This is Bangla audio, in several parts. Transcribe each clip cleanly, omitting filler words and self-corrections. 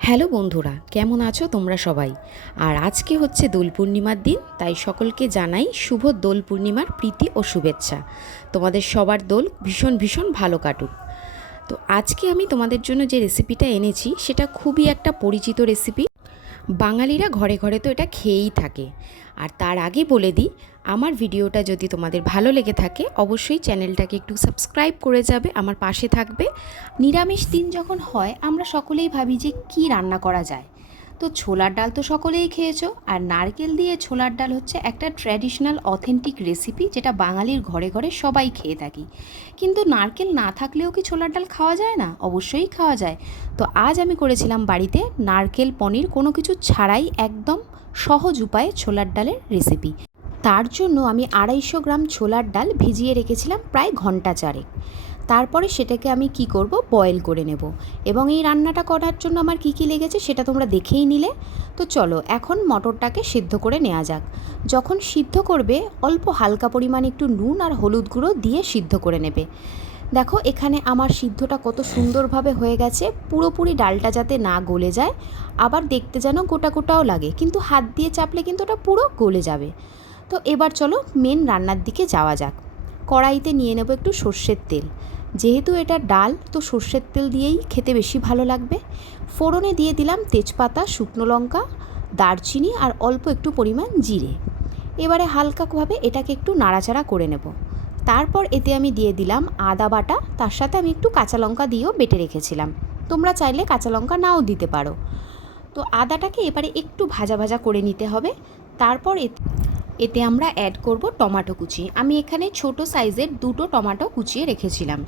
হ্যালো বন্ধুরা, কেমন আছো তোমরা সবাই? আর আজকে হচ্ছে দোল পূর্ণিমার দিন, তাই সকলকে জানাই শুভ দোল পূর্ণিমার প্রীতি ও শুভেচ্ছা। তোমাদের সবার দোল ভীষণ ভীষণ ভালো কাটুক। তো আজকে আমি তোমাদের জন্য যে রেসিপিটা এনেছি সেটা খুবই একটা পরিচিত রেসিপি। বাঙালিরা ঘরে ঘরে তো এটা খেয়েই থাকে। আর তার আগে বলে দিই, আমার ভিডিওটা যদি তোমাদের ভালো লেগে থাকে অবশ্যই চ্যানেলটাকে একটু সাবস্ক্রাইব করে যাবে, আমার পাশে থাকবে। নিরামিষ দিন যখন হয় আমরা সকলেই ভাবি যে কি রান্না করা যায়। তো ছোলার ডাল তো সকলেই খেয়েছো, আর নারকেল দিয়ে ছোলার ডাল হচ্ছে একটা ট্র্যাডিশনাল অথেন্টিক রেসিপি, যেটা বাঙালির ঘরে ঘরে সবাই খেয়ে থাকি। কিন্তু নারকেল না থাকলেও কি ছোলার ডাল খাওয়া যায় না? অবশ্যই খাওয়া যায়। তো আজ আমি করেছিলাম বাড়িতে নারকেল পনির কোনো কিছু ছাড়াই একদম সহজ উপায়ে ছোলার ডালের রেসিপি। তার জন্য আমি 250 গ্রাম ছোলার ডাল ভিজিয়ে রেখেছিলাম প্রায় ঘন্টা চারেক। তারপরে সেটাকে আমি কি করব, বয়েল করে নেব। এবং এই রান্নাটা করার জন্য আমার কি কি লেগেছে সেটা তোমরা দেখেই নিলে। তো চলো এখন মটরটাকে সিদ্ধ করে নেওয়া যাক। যখন সিদ্ধ করবে অল্প হালকা পরিমাণ একটু নুন আর হলুদ গুঁড়ো দিয়ে সিদ্ধ করে নেবে। দেখো এখানে আমার সিদ্ধটা কত সুন্দরভাবে হয়ে গেছে, পুরোপুরি ডালটা যাতে না গলে যায়, আবার দেখতে যেন গোটা গোটাও লাগে, কিন্তু হাত দিয়ে চাপলে কিন্তু ওটা পুরো গলে যাবে। তো এবার চলো মেন রান্নার দিকে যাওয়া যাক। কড়াইতে নিয়ে নেব একটু সর্ষের তেল। যেহেতু এটা ডাল, তো সর্ষের তেল দিয়েই খেতে বেশি ভালো লাগবে। ফোড়নে দিয়ে দিলাম তেজপাতা, শুকনো লঙ্কা, দারচিনি আর অল্প একটু পরিমাণ জিরে। এবারে হালকাভাবে এটাকে একটু নাড়াচাড়া করে নেব। তারপর এতে আমি দিয়ে দিলাম আদা বাটা, তার সাথে আমি একটু কাঁচা লঙ্কা দিয়েও বেটে রেখেছিলাম। তোমরা চাইলে কাঁচা লঙ্কা নাও দিতে পারো। তো আদাটাকে এবারে একটু ভাজা ভাজা করে নিতে হবে। তারপর এতে আমরা অ্যাড করব টমেটো কুচি। আমি এখানে ছোট সাইজের 2টো টমেটো কুচিয়ে রেখেছিলাম।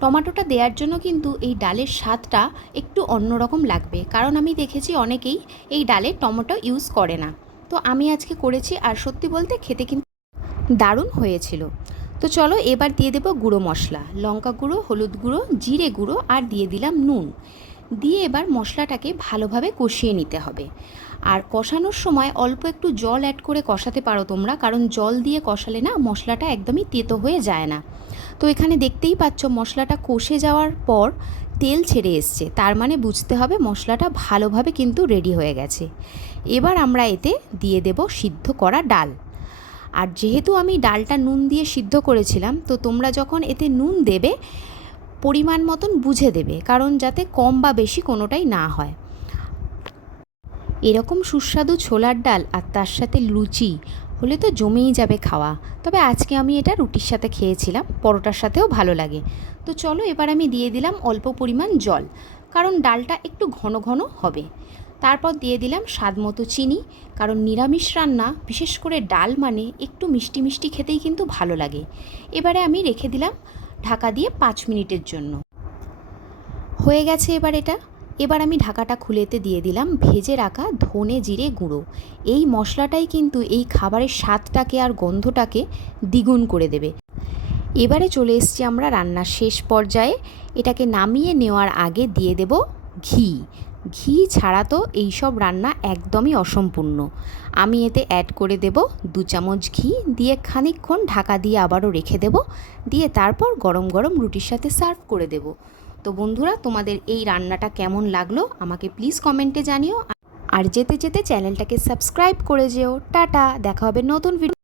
টমেটোটা দেওয়ার জন্য কিন্তু এই ডালের স্বাদটা একটু অন্যরকম লাগবে, কারণ আমি দেখেছি অনেকেই এই ডালে টমেটো ইউজ করে না। তো আমি আজকে করেছি, আর সত্যি বলতে খেতে কিন্তু দারুণ হয়েছিল। তো চলো এবার দিয়ে দেবো গুঁড়ো মশলা, লঙ্কা গুঁড়ো, হলুদ গুঁড়ো, জিরে গুঁড়ো, আর দিয়ে দিলাম নুন। দিয়ে এবার মশলাটাকে ভালোভাবে কষিয়ে নিতে হবে। আর কষানোর সময় অল্প একটু জল অ্যাড করে কষাতে পারো তোমরা, কারণ জল দিয়ে কষালে না মশলাটা একদমই তেতো হয়ে যায় না। তো এখানে দেখতেই পাচ্ছ মশলাটা কষে যাওয়ার পর তেল ছেড়ে এসছে, তার মানে বুঝতে হবে মশলাটা ভালোভাবে কিন্তু রেডি হয়ে গেছে। এবার আমরা এতে দিয়ে দেব সিদ্ধ করা ডাল। আর যেহেতু আমি ডালটা নুন দিয়ে সিদ্ধ করেছিলাম, তো তোমরা যখন এতে নুন দেবে পরিমাণ মতন বুঝে দেবে, কারণ যাতে কম বা বেশি কোনোটাই না হয়। এরকম সুস্বাদু ছোলার ডাল আর তার সাথে লুচি হলে তো জমেই যাবে খাওয়া। তবে আজকে আমি এটা রুটির সাথে খেয়েছিলাম, পরোটার সাথেও ভালো লাগে। তো চলো এবার আমি দিয়ে দিলাম অল্প পরিমাণ জল, কারণ ডালটা একটু ঘন ঘন হবে। তারপর দিয়ে দিলাম স্বাদ মতো চিনি, কারণ নিরামিষ রান্না বিশেষ করে ডাল মানে একটু মিষ্টি মিষ্টি খেতেই কিন্তু ভালো লাগে। এবারে আমি রেখে দিলাম ঢাকা দিয়ে 5 মিনিটের জন্য। হয়ে গেছে এবার আমি ঢাকাটা খুলেতে দিয়ে দিলাম ভেজে রাখা ধনে জিরে গুঁড়ো। এই মশলাটাই কিন্তু এই খাবারের স্বাদটাকে আর গন্ধটাকে দ্বিগুণ করে দেবে। এবারে চলে এসেছি আমরা রান্নার শেষ পর্যায়ে। এটাকে নামিয়ে নেওয়ার আগে দিয়ে দেব ঘি। ঘি ছাড়া তো এইসব রান্না একদমই অসম্পূর্ণ। আমি এতে অ্যাড করে দেব 2 চামচ ঘি, দিয়ে খানিকক্ষণ ঢাকা দিয়ে আবারও রেখে দেব, দিয়ে তারপর গরম গরম রুটির সাথে সার্ভ করে দেব। তো বন্ধুরা, তোমাদের এই রান্নাটা কেমন লাগলো আমাকে প্লিজ কমেন্টে জানিও। আর যেতে যেতে চ্যানেলটাকে সাবস্ক্রাইব করে যেও। টাটা, দেখা হবে নতুন ভিডিও।